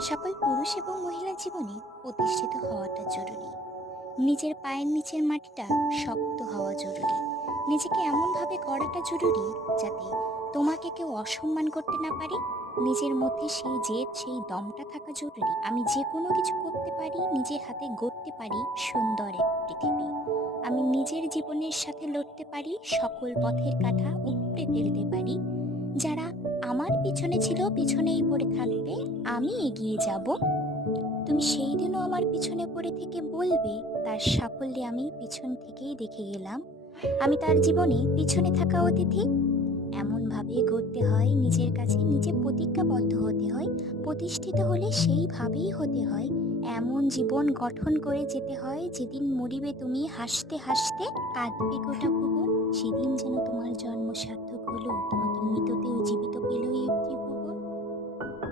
সকল পুরুষ এবং মহিলা জীবনে প্রতিষ্ঠিত হওয়াটা জরুরি। নিজের পায়ের নিচের মাটিটা শক্ত হওয়া জরুরি। নিজেকে এমনভাবে গড়াটা জরুরি যাতে তোমাকে কেউ অসম্মান করতে না পারে। নিজের মধ্যে সেই জেদ সেই দমটা থাকা জরুরি। আমি যে কোনো কিছু করতে পারি, নিজের হাতে গড়তে পারি সুন্দর এক পৃথিবী। আমি নিজের জীবনের সাথে লড়তে পারি, সকল পথের কাঁটা উপড়ে ফেলতে পারি। যারা আমার পিছনে ছিল পিছনেই পড়ে থাকবে, আমি এগিয়ে যাব। তুমি সেই দিনও আমার পিছনে পড়ে থেকে বলবে, তার সাফল্যে আমি পিছন থেকেই দেখে গেলাম। আমি তার জীবনে পিছনে থাকা অতিথি। এমনভাবে গড়তে হয়, নিজের কাছে নিজে প্রতিজ্ঞাবদ্ধ হতে হয়। প্রতিষ্ঠিত হলে সেইভাবেই হতে হয়। এমন জীবন গঠন করে যেতে হয়, যেদিন মরিবে তুমি হাসতে হাসতে, কাঁদবে গোটা ভুবন। সেদিন যেন তোমার জন্ম সার্থক হলো, তোমাকে মৃততেও জীবিত পেল এই পৃথিবী।